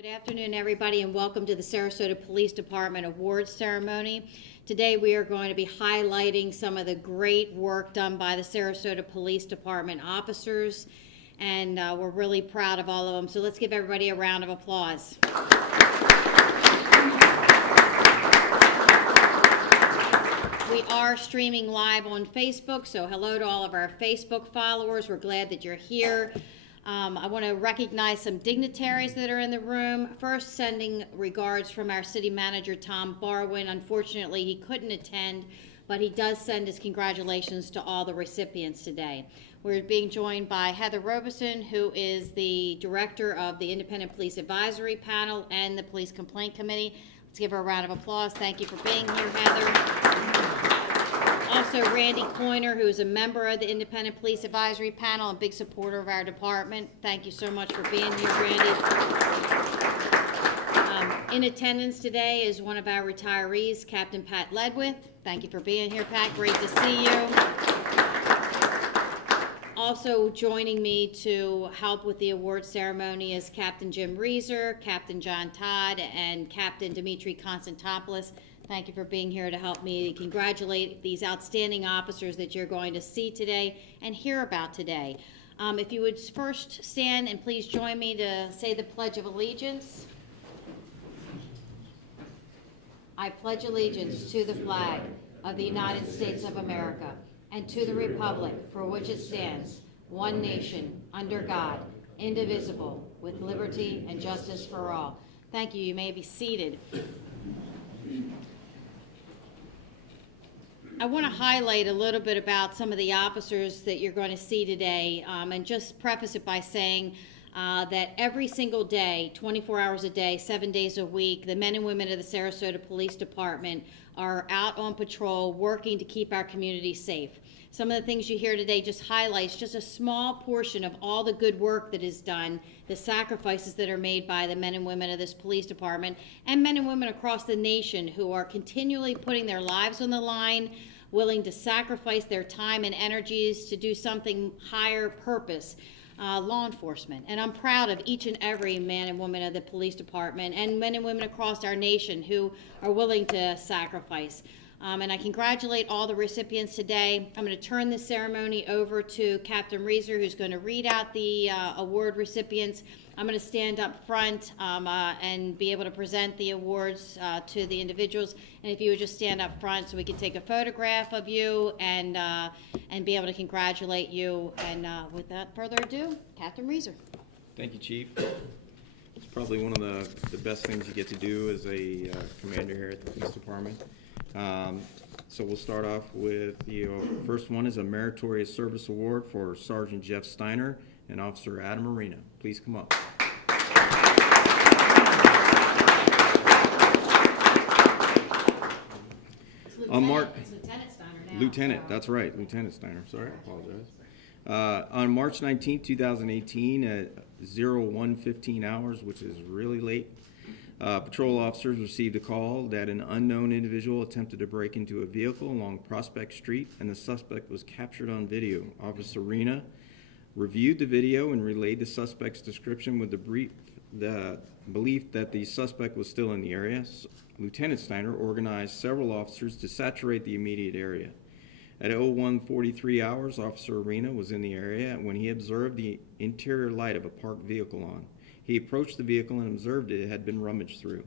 Good afternoon, everybody, and welcome to the Sarasota Police Department Awards Ceremony. Today we are going to be highlighting some of the great work done by the Sarasota Police Department officers, and we're really proud of all of them. So let's give everybody a round of applause. We are streaming live on Facebook, so hello to all of our Facebook followers. We're glad that you're here. I want to recognize some dignitaries that are in the room. First, sending regards from our city manager, Tom Barwin. Unfortunately, he couldn't attend, but he does send his congratulations to all the recipients today. We're being joined by Heather Robeson, who is the director of the Independent Police Advisory Panel and the Police Complaint Committee. Let's give her a round of applause. Thank you for being here, Heather. Also, Randy Coiner, who is a member of the Independent Police Advisory Panel and big supporter of our department. Thank you so much for being here, Randy. In attendance today is one of our retirees, Captain Pat Ledwith. Thank you for being here, Pat. Great to see you. Also joining me to help with the award ceremony is Captain Jim Reeser, Captain John Todd, and Captain Dimitri Konstantopoulos. Thank you for being here to help me congratulate these outstanding officers that you're going to see today and hear about today. If you would first stand and please join me to say the Pledge of Allegiance. I pledge allegiance to the flag of the United States of America and to the republic for which it stands, one nation, under God, indivisible, with liberty and justice for all. Thank you. You may be seated. I want to highlight a little bit about some of the officers that you're going to see today, and just preface it by saying that every single day, 24 hours a day, 7 days a week, the men and women of the Sarasota Police Department are out on patrol working to keep our community safe. Some of the things you hear today just highlights just a small portion of all the good work that is done, the sacrifices that are made by the men and women of this police department, and men and women across the nation who are continually putting their lives on the line, willing to sacrifice their time and energies to do something higher purpose, law enforcement. And I'm proud of each and every man and woman of the police department and men and women across our nation who are willing to sacrifice. And I congratulate all the recipients today. I'm going to turn this ceremony over to Captain Reeser, who's going to read out the award recipients. I'm going to stand up front and be able to present the awards to the individuals. And if you would just stand up front so we can take a photograph of you and be able to congratulate you. And without further ado, Captain Reeser. Thank you, Chief. It's probably one of the best things you get to do as a commander here at the police department. So we'll start off with the first one is a Meritorious Service Award for Sergeant Jeff Steiner and Officer Adam Arena. Please come up. It's Lieutenant Steiner now. Lieutenant, that's right, Lieutenant Steiner. Sorry, I apologize. On March 19, 2018 at 01:15 hours, which is really late, patrol officers received a call that an unknown individual attempted to break into a vehicle along Prospect Street, and the suspect was captured on video. Officer Arena reviewed the video and relayed the suspect's description with the belief that the suspect was still in the area. Lieutenant Steiner organized several officers to saturate the immediate area. At 01:43 hours, Officer Arena was in the area when he observed the interior light of a parked vehicle on. He approached the vehicle and observed it had been rummaged through.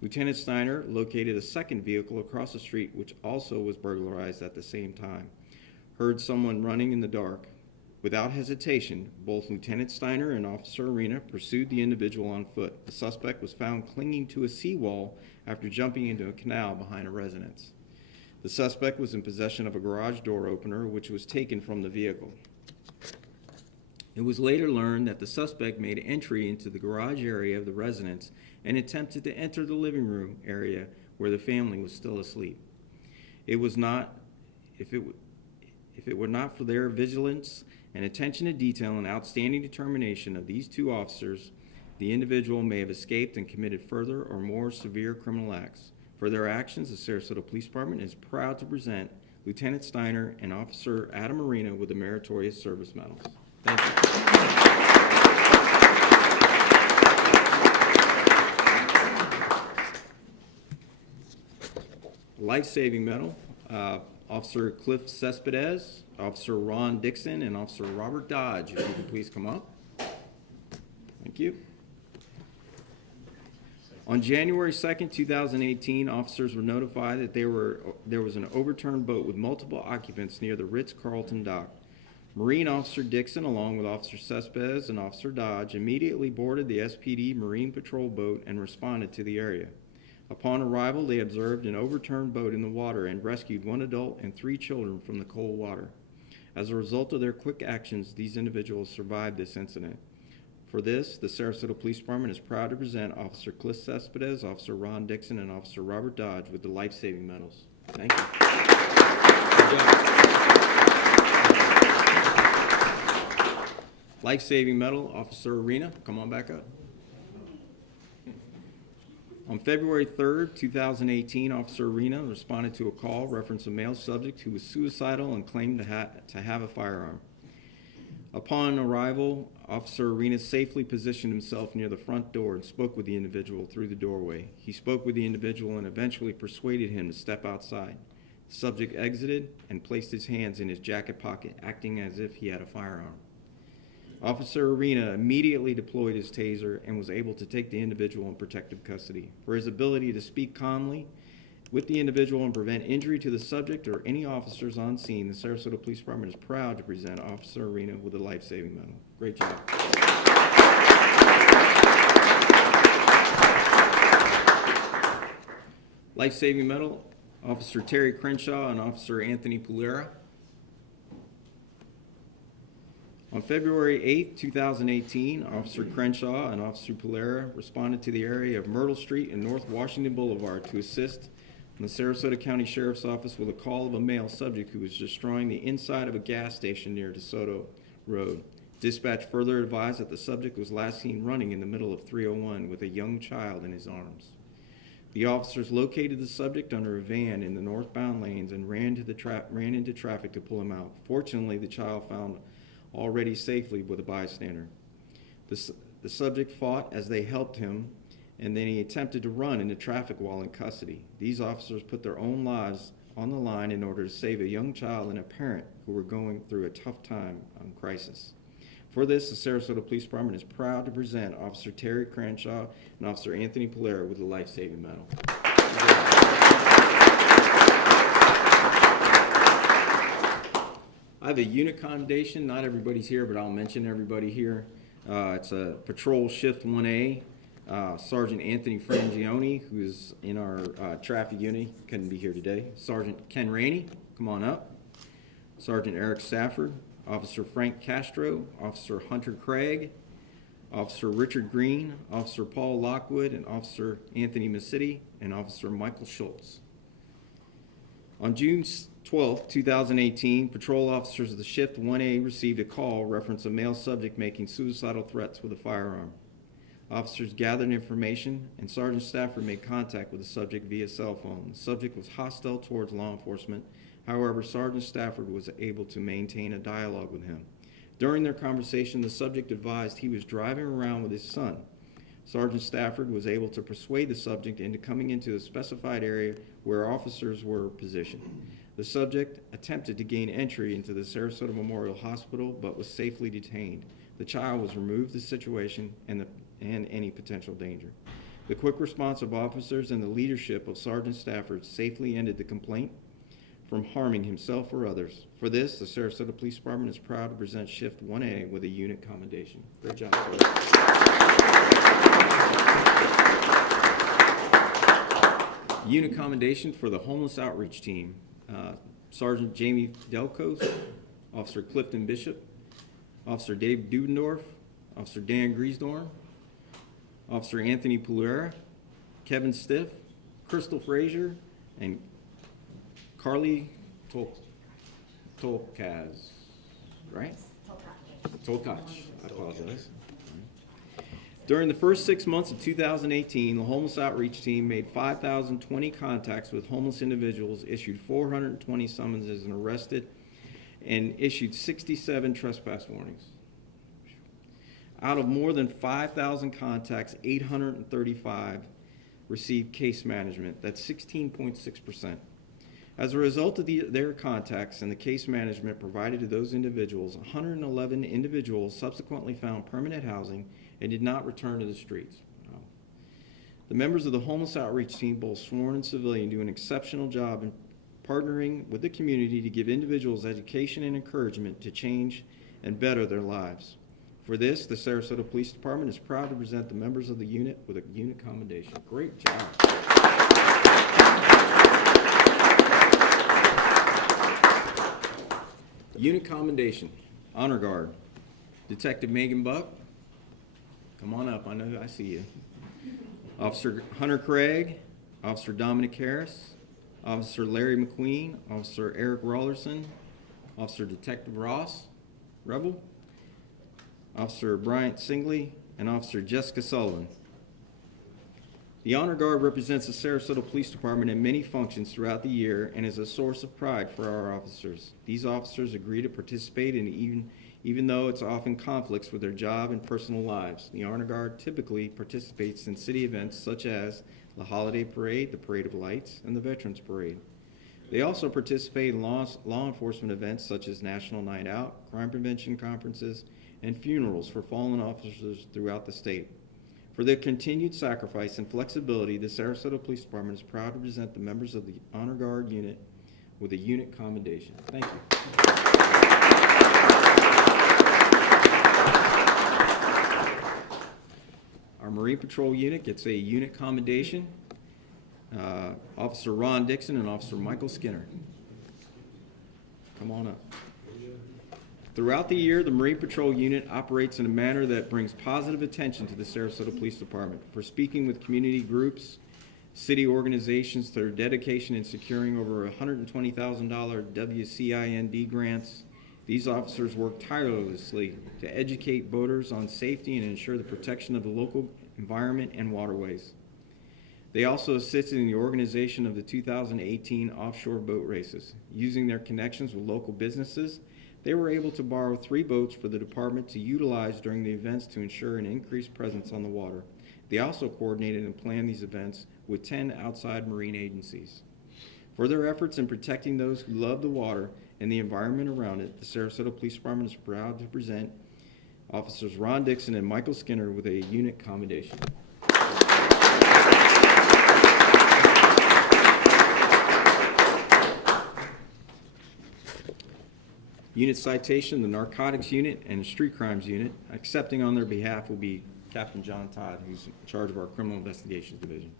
Lieutenant Steiner located a second vehicle across the street, which also was burglarized at the same time. Heard someone running in the dark. Without hesitation, both Lieutenant Steiner and Officer Arena pursued the individual on foot. The suspect was found clinging to a seawall after jumping into a canal behind a residence. The suspect was in possession of a garage door opener, which was taken from the vehicle. It was later learned that the suspect made entry into the garage area of the residence and attempted to enter the living room area where the family was still asleep. If it were not for their vigilance and attention to detail and outstanding determination of these two officers, the individual may have escaped and committed further or more severe criminal acts. For their actions, the Sarasota Police Department is proud to present Lieutenant Steiner and Officer Adam Arena with the Meritorious Service Medals. Thank you. Life-saving medal, Officer Cliff Cespedes, Officer Ron Dixon, and Officer Robert Dodge. If you could please come up. Thank you. On January 2nd, 2018, officers were notified that there was an overturned boat with multiple occupants near the Ritz-Carlton dock. Marine Officer Dixon, along with Officer Cespedes and Officer Dodge, immediately boarded the SPD Marine Patrol boat and responded to the area. Upon arrival, they observed an overturned boat in the water and rescued one adult and 3 children from the cold water. As a result of their quick actions, these individuals survived this incident. For this, the Sarasota Police Department is proud to present Officer Cliff Cespedes, Officer Ron Dixon, and Officer Robert Dodge with the life-saving medals. Thank you. Good job. Life-saving medal, Officer Arena, come on back up. On February 3rd, 2018, Officer Arena responded to a call referencing a male subject who was suicidal and claimed to have a firearm. Upon arrival, Officer Arena safely positioned himself near the front door and spoke with the individual through the doorway. He spoke with the individual and eventually persuaded him to step outside. The subject exited and placed his hands in his jacket pocket, acting as if he had a firearm. Officer Arena immediately deployed his taser and was able to take the individual in protective custody. For his ability to speak calmly with the individual and prevent injury to the subject or any officers on scene, the Sarasota Police Department is proud to present Officer Arena with a life-saving medal. Great job. Life-saving medal, Officer Terry Crenshaw and Officer Anthony Pulera. On February 8, 2018, Officer Crenshaw and Officer Pulera responded to the area of Myrtle Street and North Washington Boulevard to assist the Sarasota County Sheriff's Office with a call of a male subject who was destroying the inside of a gas station near DeSoto Road. Dispatch further advised that the subject was last seen running in the middle of 301 with a young child in his arms. The officers located the subject under a van in the northbound lanes and ran into traffic to pull him out. Fortunately, the child found already safely with a bystander. The subject fought as they helped him, and then he attempted to run into traffic while in custody. These officers put their own lives on the line in order to save a young child and a parent who were going through a tough time on crisis. For this, the Sarasota Police Department is proud to present Officer Terry Crenshaw and Officer Anthony Pulera with a life-saving medal. I have a unit commendation. Not everybody's here, but I'll mention everybody here. It's a Patrol Shift 1A. Sergeant Anthony Frangione, who's in our traffic unit, couldn't be here today. Sergeant Ken Rainey, come on up. Sergeant Eric Stafford, Officer Frank Castro, Officer Hunter Craig, Officer Richard Green, Officer Paul Lockwood, and Officer Anthony Massidi, and Officer Michael Schultz. On June 12, 2018, patrol officers of the Shift 1A received a call referencing a male subject making suicidal threats with a firearm. Officers gathered information, and Sergeant Stafford made contact with the subject via cell phone. The subject was hostile towards law enforcement. However, Sergeant Stafford was able to maintain a dialogue with him. During their conversation, the subject advised he was driving around with his son. Sergeant Stafford was able to persuade the subject into coming into a specified area where officers were positioned. The subject attempted to gain entry into the Sarasota Memorial Hospital, but was safely detained. The child was removed the situation and any potential danger. The quick response of officers and the leadership of Sergeant Stafford safely ended the complaint from harming himself or others. For this, the Sarasota Police Department is proud to present Shift 1A with a unit commendation. Great job, sir. Unit commendation for the homeless outreach team. Sergeant Jamie Delcos, Officer Clifton Bishop, Officer Dave Dudendorf, Officer Dan Griesdorn, Officer Anthony Pulera, Kevin Stiff, Crystal Frazier, and Carly Tolkaz, right? Tolkach. I apologize. During the first 6 months of 2018, the homeless outreach team made 5,020 contacts with homeless individuals, issued 420 summonses, and arrested and issued 67 trespass warnings. Out of more than 5,000 contacts, 835 received case management. That's 16.6%. As a result of their contacts and the case management provided to those individuals, 111 individuals subsequently found permanent housing and did not return to the streets. Wow. The members of the homeless outreach team, both sworn and civilian, do an exceptional job in partnering with the community to give individuals education and encouragement to change and better their lives. For this, the Sarasota Police Department is proud to present the members of the unit with a unit commendation. Great job. Unit commendation, honor guard, Detective Megan Buck. Come on up, I see you. Officer Hunter Craig, Officer Dominic Harris, Officer Larry McQueen, Officer Eric Rollerson, Officer Detective Ross Rebel, Officer Bryant Singley, and Officer Jessica Sullivan. The Honor Guard represents the Sarasota Police Department in many functions throughout the year and is a source of pride for our officers. These officers agree to participate in even though it's often conflicts with their job and personal lives. The Honor Guard typically participates in city events such as the Holiday Parade, the Parade of Lights, and the Veterans Parade. They also participate in law enforcement events such as National Night Out, crime prevention conferences, and funerals for fallen officers throughout the state. For their continued sacrifice and flexibility, the Sarasota Police Department is proud to present the members of the Honor Guard unit with a unit commendation. Thank you. Our Marine Patrol unit gets a unit commendation. Officer Ron Dixon and Officer Michael Skinner. Come on up. Throughout the year, the Marine Patrol unit operates in a manner that brings positive attention to the Sarasota Police Department for speaking with community groups, city organizations, their dedication in securing over $120,000 WCIND grants. These officers work tirelessly to educate boaters on safety and ensure the protection of the local environment and waterways. They also assisted in the organization of the 2018 offshore boat races. Using their connections with local businesses, they were able to borrow 3 boats for the department to utilize during the events to ensure an increased presence on the water. They also coordinated and planned these events with 10 outside marine agencies. For their efforts in protecting those who love the water and the environment around it, the Sarasota Police Department is proud to present Officers Ron Dixon and Michael Skinner with a unit commendation. Unit citation, the Narcotics Unit and Street Crimes Unit. Accepting on their behalf will be Captain John Todd, who's in charge of our Criminal Investigations Division.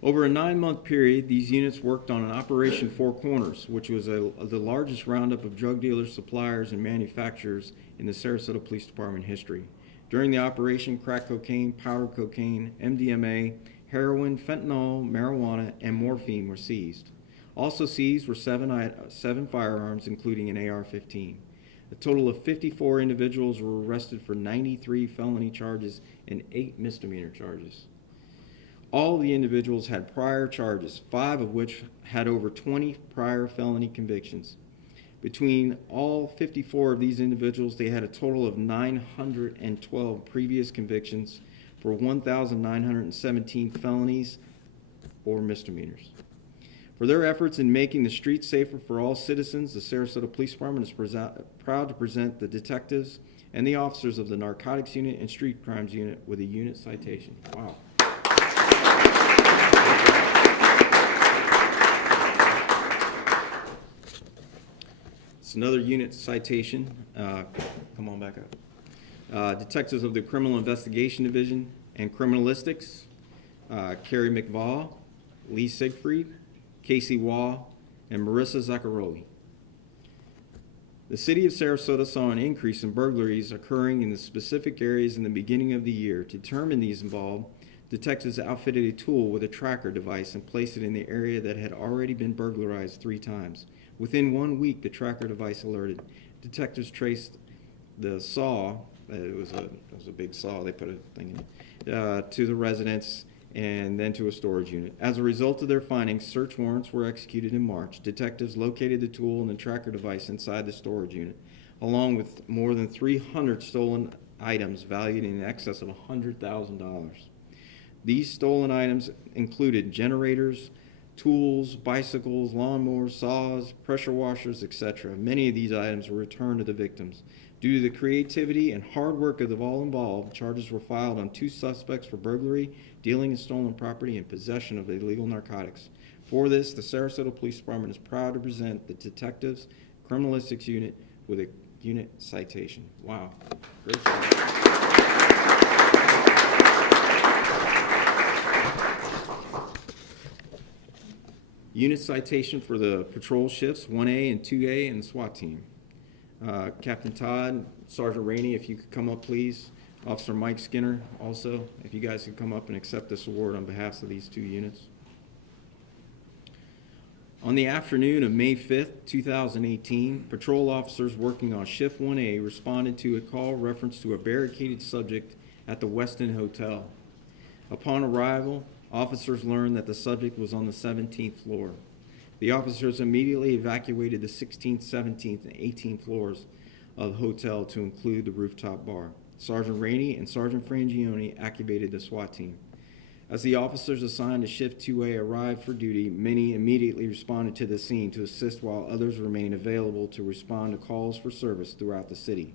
Over a 9-month period, these units worked on an Operation Four Corners, which was the largest roundup of drug dealers, suppliers, and manufacturers in the Sarasota Police Department history. During the operation, crack cocaine, powder cocaine, MDMA, heroin, fentanyl, marijuana, and morphine were seized. Also seized were 7 firearms, including an AR-15. A total of 54 individuals were arrested for 93 felony charges and 8 misdemeanor charges. All the individuals had prior charges, 5 of which had over 20 prior felony convictions. Between all 54 of these individuals, they had a total of 912 previous convictions for 1,917 felonies or misdemeanors. For their efforts in making the streets safer for all citizens, the Sarasota Police Department is proud to present the detectives and the officers of the Narcotics Unit and Street Crimes Unit with a unit citation. Wow. It's another unit citation. Come on back up. Detectives of the Criminal Investigation Division and Criminalistics, Carrie McVaugh, Lee Siegfried, Casey Wall, and Marissa Zaccaroli. The city of Sarasota saw an increase in burglaries occurring in the specific areas in the beginning of the year. To determine these involved, detectives outfitted a tool with a tracker device and placed it in the area that had already been burglarized 3 times. Within 1 week, the tracker device alerted. Detectives traced the saw, it was a big saw, they put a thing in it, to the residence and then to a storage unit. As a result of their findings, search warrants were executed in March. Detectives located the tool and the tracker device inside the storage unit, along with more than 300 stolen items valued in excess of $100,000. These stolen items included generators, tools, bicycles, lawnmowers, saws, pressure washers, etc. Many of these items were returned to the victims. Due to the creativity and hard work of all involved, charges were filed on 2 suspects for burglary, dealing in stolen property, and possession of illegal narcotics. For this, the Sarasota Police Department is proud to present the Detectives Criminalistics Unit with a unit citation. Wow. Great job. Unit citation for the patrol shifts 1A and 2A and the SWAT team. Captain Todd, Sergeant Rainey, if you could come up, please. Officer Mike Skinner, also, if you guys could come up and accept this award on behalf of these 2 units. On the afternoon of May 5th, 2018, patrol officers working on Shift 1A responded to a call reference to a barricaded subject at the Westin Hotel. Upon arrival, officers learned that the subject was on the 17th floor. The officers immediately evacuated the 16th, 17th, and 18th floors of the hotel to include the rooftop bar. Sergeant Rainey and Sergeant Frangione activated the SWAT team. As the officers assigned to Shift 2A arrived for duty, many immediately responded to the scene to assist while others remained available to respond to calls for service throughout the city.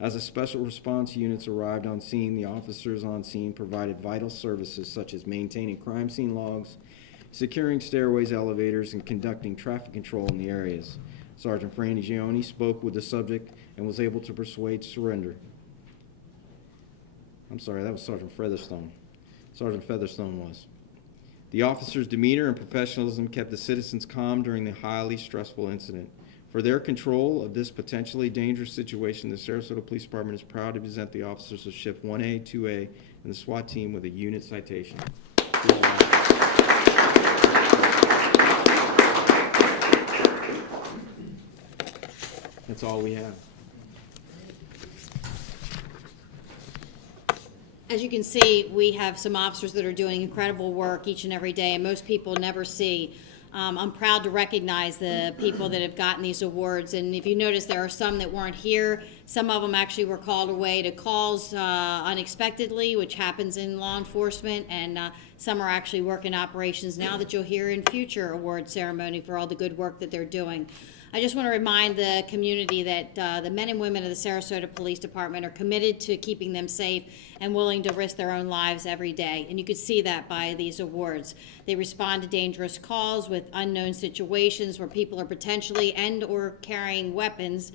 As the special response units arrived on scene, the officers on scene provided vital services such as maintaining crime scene logs, securing stairways, elevators, and conducting traffic control in the areas. Sergeant Frangione spoke with the subject and was able to persuade surrender. I'm sorry, that was Sergeant Featherstone. Sergeant Featherstone was. The officer's demeanor and professionalism kept the citizens calm during the highly stressful incident. For their control of this potentially dangerous situation, the Sarasota Police Department is proud to present the officers of Shift 1A, 2A, and the SWAT team with a unit citation. That's all we have. As you can see, we have some officers that are doing incredible work each and every day, and most people never see. I'm proud to recognize the people that have gotten these awards, and if you notice, there are some that weren't here. Some of them actually were called away to calls unexpectedly, which happens in law enforcement, and some are actually working operations now that you'll hear in future award ceremony for all the good work that they're doing. I just want to remind the community that the men and women of the Sarasota Police Department are committed to keeping them safe and willing to risk their own lives every day. And you could see that by these awards. They respond to dangerous calls with unknown situations where people are potentially and or carrying weapons.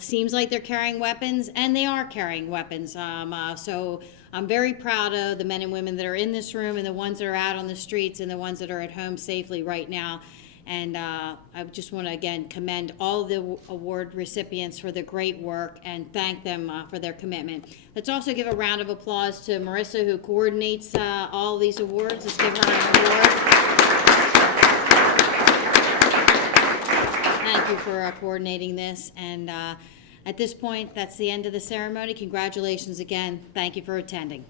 Seems like they're carrying weapons, and they are carrying weapons. So I'm very proud of the men and women that are in this room and the ones that are out on the streets and the ones that are at home safely right now. And I just want to, again, commend all the award recipients for the great work and thank them for their commitment. Let's also give a round of applause to Marissa, who coordinates all these awards. Let's give her an award. Thank you for coordinating this. And at this point, that's the end of the ceremony. Congratulations again. Thank you for attending.